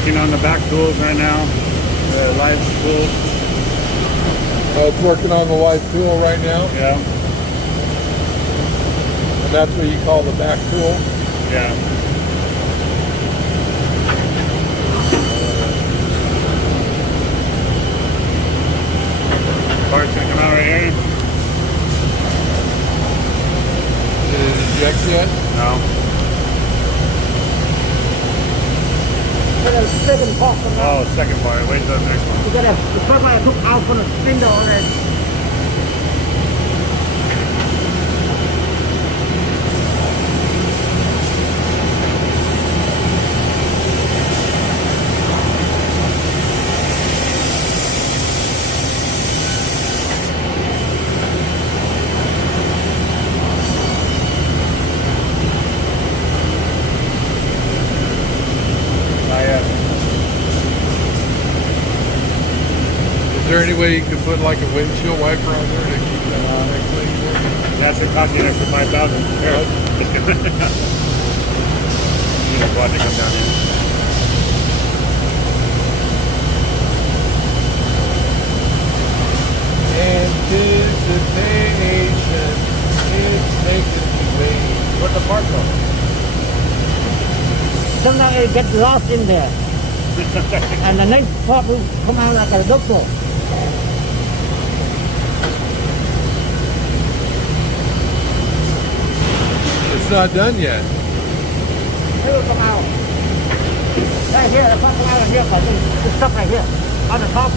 working on the back tools right now, the live tool. It's working on the live tool right now. Yeah. And that's what you call the back tool. Yeah. Part's gonna come out right here. Did it eject yet? No. The second part from now. Oh, second part. Wait till the next one. You gotta, the first one I took out from the spindle already. Is there any way you could put like a windshield wiper on there to keep that clean? That's gonna cost you an extra $5,000. Here. Just kidding. You just watch it come down here. Anticipation is making me wait. What's the part for? Sometimes it gets lost in there. And the next part will come out like a doctor. It's not done yet. It will come out. Right here, the part come out here, but it's stuck right here. On the top.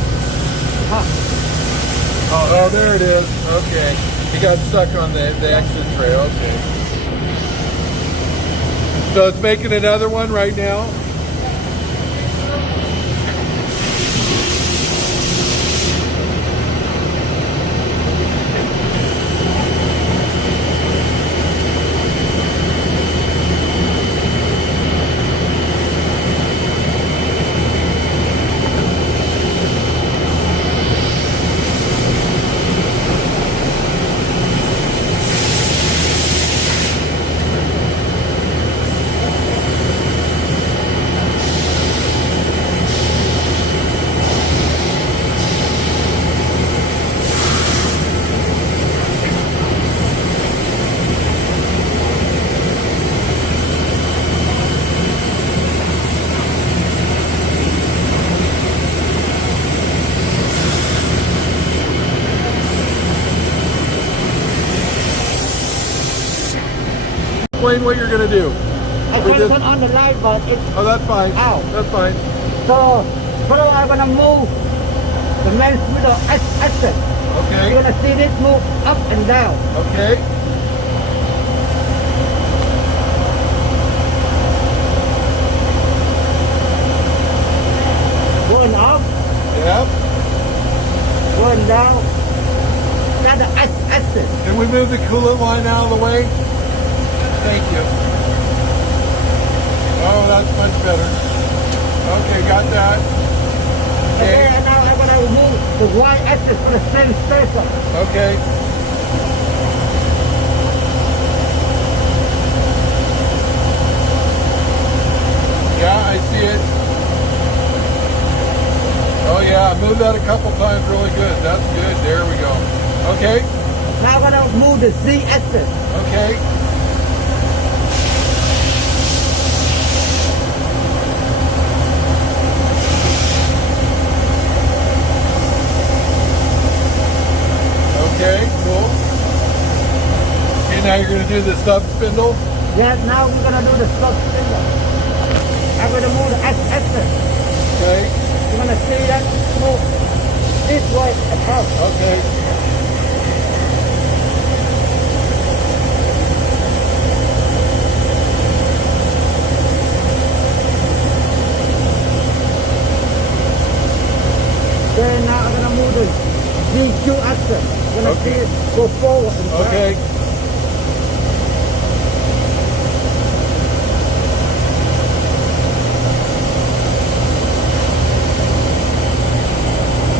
Oh, there it is. Okay. He got stuck on the exit tray. Okay. So it's making another one right now. Explain what you're going to do. I try to put on the light, but it's Oh, that's fine. out. That's fine. So, first I'm gonna move the main middle axis. Okay. You're gonna see this move up and down. Okay. Going up, Yep. going down. That's the axis. Can we move the coolant line out of the way? Thank you. Oh, that's much better. Okay, got that. Okay. And now I'm gonna move the Y axis to the same spacer. Okay. Yeah, I see it. Oh yeah, move that a couple times really good. That's good. There we go. Okay. Now I'm gonna move the Z axis. Okay. Okay, cool. Okay, now you're going to do the sub spindle. Yeah, now we're gonna do the sub spindle. I'm gonna move the X axis. Okay. You're gonna see that move this way across. Okay. Then now I'm gonna move the DQ axis. You're gonna see it go forward and back. Okay.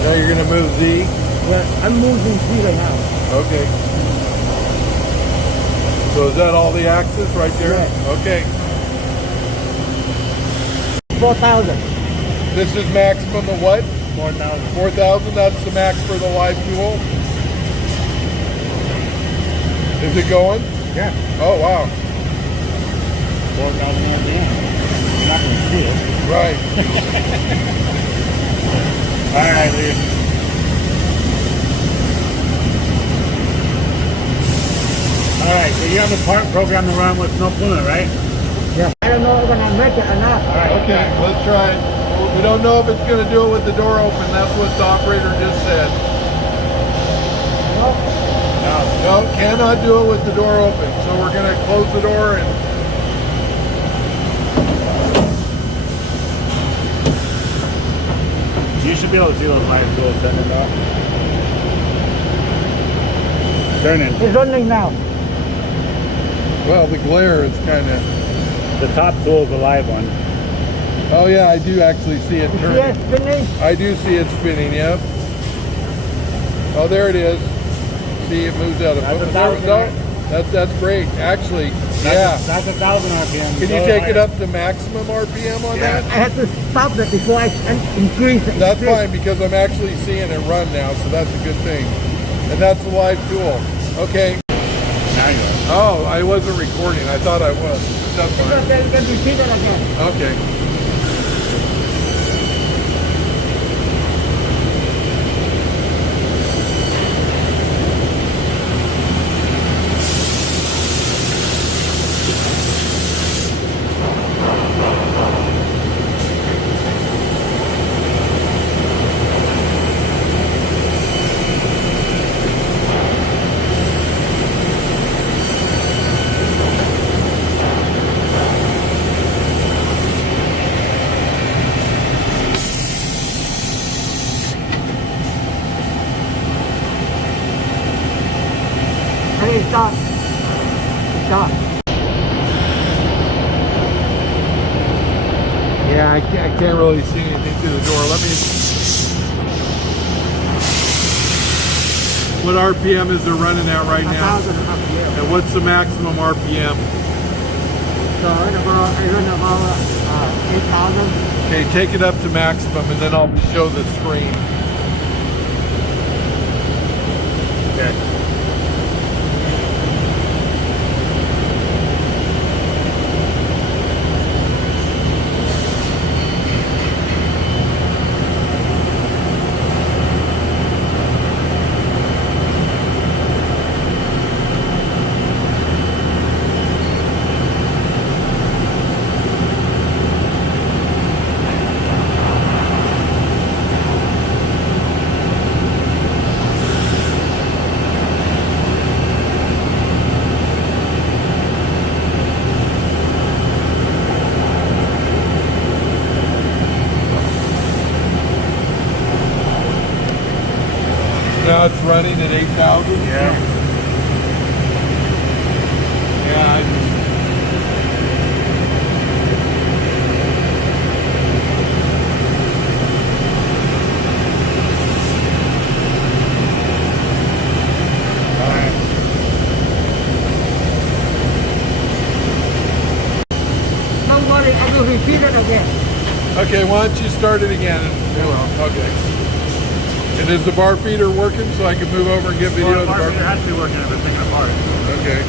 Now you're going to move Z. Yeah, I'm moving Z right now. Okay. So is that all the axis right there? Right. Okay. 4,000. This is maximum of what? 4,000. 4,000, that's the max for the live tool. Is it going? Yeah. Oh, wow. 4,000 RPM. You're not going to see it. Right. All right, Lee. All right, so you have the part program to run with no coolant, right? Yeah. I don't know if I'm gonna make it or not. All right. Okay, let's try it. We don't know if it's going to do it with the door open. That's what the operator just said. No. No, cannot do it with the door open. So we're going to close the door and You should be able to see those light tools turning off. Turning. It's running now. well, the glare is kind of. The top tool is the live one. Oh yeah, I do actually see it turning. Yes, spinning. I do see it spinning. Yep. Oh, there it is. See, it moves out of That's focus. 1,000, No, right? that's great. Actually, yeah. That's 1,000 RPM. Can you take it up to maximum RPM on Yeah. that? I have to stop it before I increase it. That's fine because I'm actually seeing it run now, so that's a good thing. And that's the live tool. Okay. Now you are. Oh, I wasn't recording. I thought I was. That's fine. Okay, you can repeat it again. Okay. Okay, stop. Stop. Yeah, I can't really see anything through the door. Let me. What RPM is it running at right now? 1,000 up here. And what's the maximum RPM? So I run about 8,000. Okay, take it up to maximum and then I'll show the screen. Okay. Now it's running at 8,000. Yeah. Yeah, I just, All right. Don't worry, I will repeat it again. okay, why don't you start it again? Okay. And is the bar feeder working so I can move over and get video Well, of the the bar bar feeder has to be working if it's taking apart. Okay.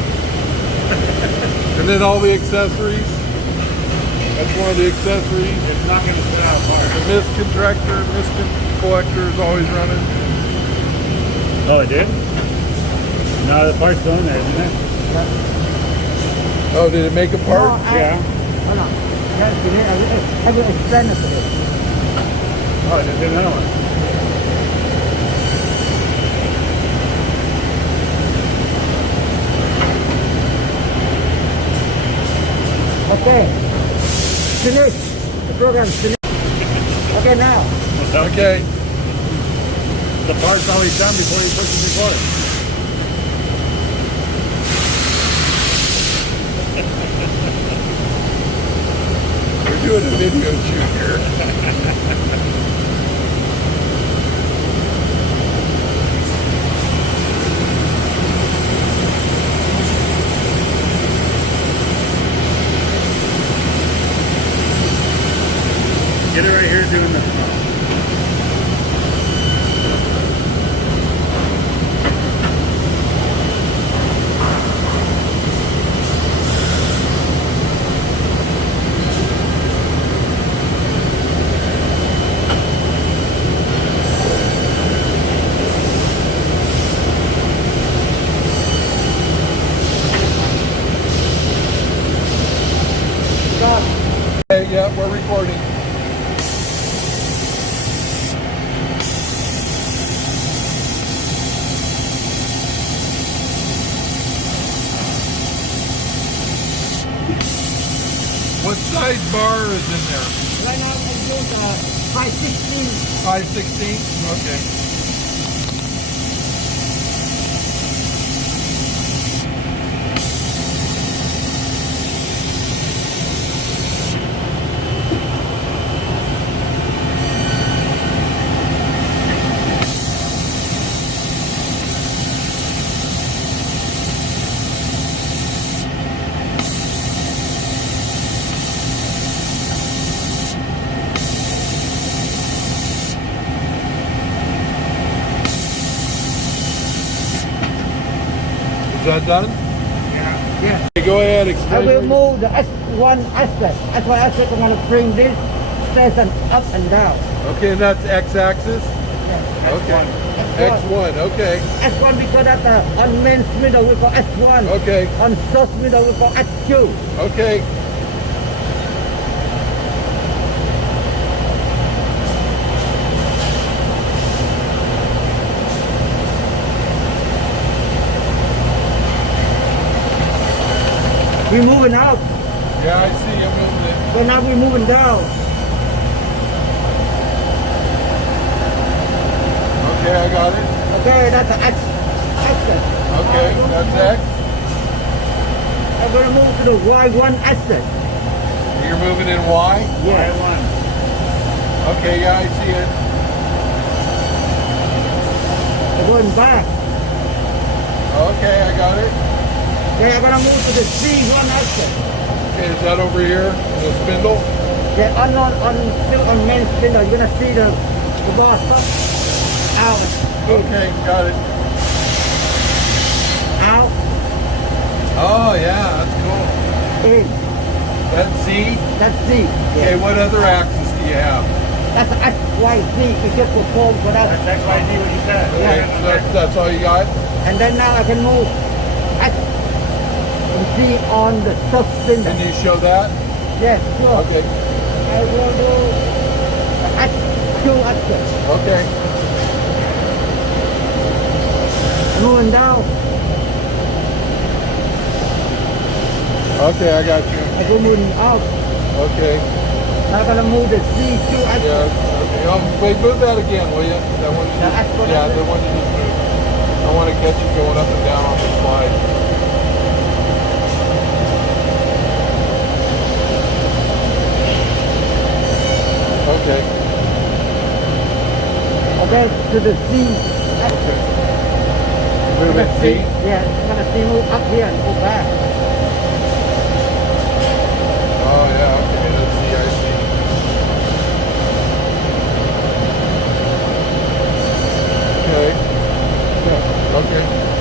And then all the accessories. That's one of the accessories. It's not going to sit out apart. The mist contractor, mist collector is always running. Oh, it did? No, the part's still in there, isn't it? Oh, did it make a part? Yeah. Hold on. I will explain it to you. Oh, there's another one. Okay. Finish. The program is finished. Okay, now. Okay. The part's always done before you push the record. We're doing a video shoot here. Get it right here, doing this now. Okay, yeah, we're recording. What size bar is in there? Right now I use 516. 516? Okay. Is that done? Yeah. Okay, go ahead, I extend. will move the S1 asset. S1 asset, I'm going to bring this station up and down. Okay, and that's x-axis? Yeah. Okay. S1. X1, okay. S1 because that's on main middle we call S1. Okay. On source middle we call S2. Okay. We're moving out. Yeah, I see you moving it. So now we're moving down. Okay, I got it. Okay, that's the X. Asset. Okay, that's X. I'm going to move to the Y1 asset. You're moving in Y? Yeah. Okay, yeah, I see it. I'm going back. Okay, I got it. Okay, I'm going to move to the C1 asset. Okay, is that over here, the spindle? Yeah, still on main spindle. You're going to see the bar stop. Out. Okay, got it. Out. Oh, yeah, that's cool. In. That's Z? That's Z. Okay, what other axis do you have? That's X, Y, Z. It's just a form for that. That's XYZ what you said. Okay, so that's all you got? And then now I can move X and Z on the top spindle. Can you show that? Yes, sure. Okay, I will do the X2 axis. okay. Moving down. Okay, I got you. I go moving out. Okay, Now I'm gonna move the Z2 axis. yeah, okay. Wait, move that again, will you? That one you The just, X1 yeah, axis. the one you just moved. I want to catch you going up and down on the slide. Okay. Okay, to the Z axis. Okay. Move it, Z. Yeah, I'm gonna see move up here and go back. Oh yeah, okay, that's Z, I see. Okay. Yeah, okay.